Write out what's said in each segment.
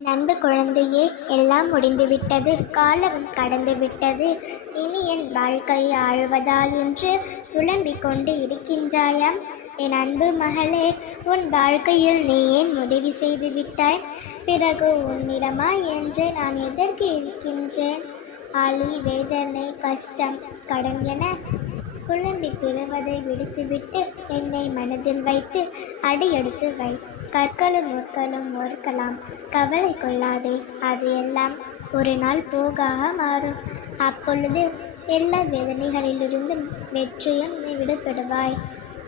நண்பு குழந்தையே எல்லாம் முடிந்துவிட்டது. காலம் கடந்து விட்டது இனி என் வாழ்க்கையை ஆழ்வதால் என்று புலம்பிக் கொண்டு இருக்கின்றாயாம். என் அன்பு மகளே உன் வாழ்க்கையில் நீ ஏன் உதவி செய்து விட்டாய்? பிறகு உன்னிடமா என்று நான் எதற்கு இருக்கின்றேன்? ஆளி வேதனை கஷ்டம் கடன் என குழம்பி திருவதை விடுத்துவிட்டு என்னை மனதில் வைத்து அடியெடுத்து வை. கற்களும் முற்களும் ஒர்க்கலாம் கவலை கொள்ளாதே அது எல்லாம் ஒரு நாள் போகாக மாறும். அப்பொழுது எல்லா வேதனைகளிலிருந்தும் வெற்றியும் நீ விடுபடுவாய்.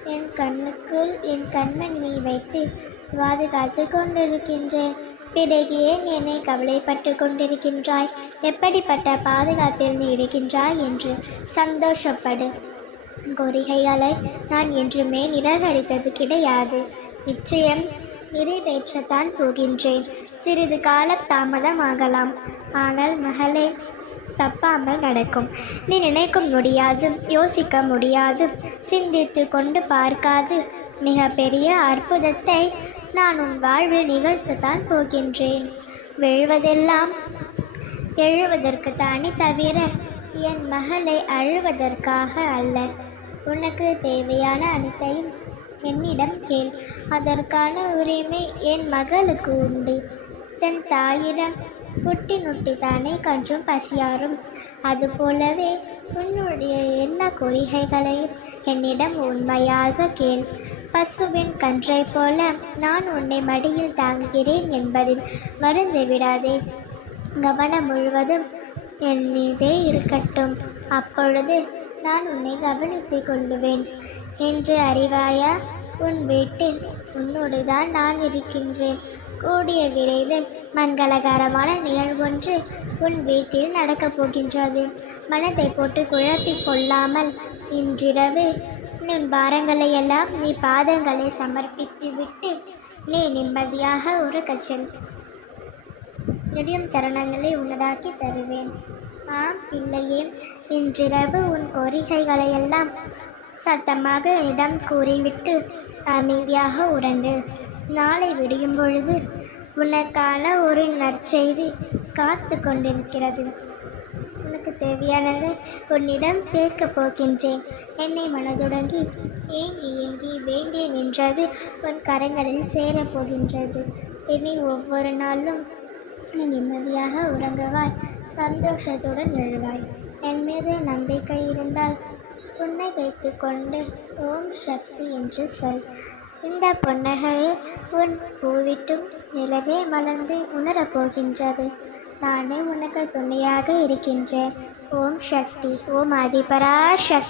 என் கண்ணுக்குள் என் கண்மணியை வைத்து பாதுகாத்து கொண்டிருக்கின்றேன். பிறகு ஏன் என்னை கவலைப்பட்டு கொண்டிருக்கின்றாய்? எப்படிப்பட்ட பாதுகாப்பில் நீ இருக்கின்றாய் என்று சந்தோஷப்படு. கோரிக்கைகளை நான் என்றுமே நிராகரித்தது கிடையாது. நிச்சயம் நிறைவேற்றத்தான் போகின்றேன். சிறிது காலம் தாமதமாகலாம். ஆனால் மகளே தப்பாமல் நடக்கும். நீ நினைக்கும் முடியாது யோசிக்க முடியாது சிந்தித்து கொண்டு பார்க்காது. மிக பெரிய அற்புதத்தை நான் உன் வாழ்வில் நிகழ்த்தத்தான் போகின்றேன். விழுவதெல்லாம் எழுவதற்கு தானே தவிர என் மகளை அழுவதற்காக அல்ல. உனக்கு தேவையான அனைத்தையும் என்னிடம் கேள். அதற்கான உரிமை என் மகளுக்கு உண்டு. தன் தாயிடம் புட்டி நுட்டி தானே கன்றும் பசியாரும் அதுபோலவே உன்னுடைய எல்லா கோரிக்கைகளையும் என்னிடம் உண்மையாக கேள். பசுவின் கன்றை போல நான் உன்னை மடியில் தாங்குகிறேன் என்பதில் மறந்து விடாதே. கவனம் முழுவதும் என் மீதே இருக்கட்டும். அப்பொழுது நான் உன்னை கவனித்துக் கொள்ளுவேன். என்று அறிவாயா? உன் வீட்டில் உன்னோடு தான் நான் இருக்கின்றேன். கூடிய விரைவில் மங்களகரமான நிகழ்வொன்று உன் வீட்டில் நடக்கப் போகின்றது. மனதை போட்டு குழப்பிக் கொள்ளாமல் இன்றிரவு உன் பாரங்களை எல்லாம் நீ பாதங்களை சமர்ப்பித்து விட்டு நீ நிம்மதியாக ஒரு கச்சல் நெடியும் தருணங்களை உன்னதாக்கி தருவேன். ஆம் பிள்ளையே இன்றிரவு உன் கோரிக்கைகளை எல்லாம் சத்தமாக இடம் கூறிவிட்டு அமைதியாக உறண்டு நாளை விடியும் பொழுது உனக்கான ஒரு நற்செய்தி காத்து கொண்டிருக்கிறது. உனக்கு தேவையானதை உன்னிடம் சேர்க்கப் போகின்றேன். என்னை மனதுடங்கி ஏங்கி ஏங்கி வேண்டி நின்றது உன் கரங்களில் சேரப்போகின்றது இனி ஒவ்வொரு நாளும் நீ நிம்மதியாக உறங்குவாய் சந்தோஷத்துடன் எழுவாய். என் மீது நம்பிக்கை இருந்தால் புன்னகைத்து கொண்டு ஓம் சக்தி என்று சொல். இந்த புன்னகையை உன் பூவிட்டும் நிலவே மலர்ந்து உணரப் போகின்றது. நானே உனக்கு துணையாக இருக்கின்றேன். ஓம் சக்தி ஓம் அதிபரா சக்தி.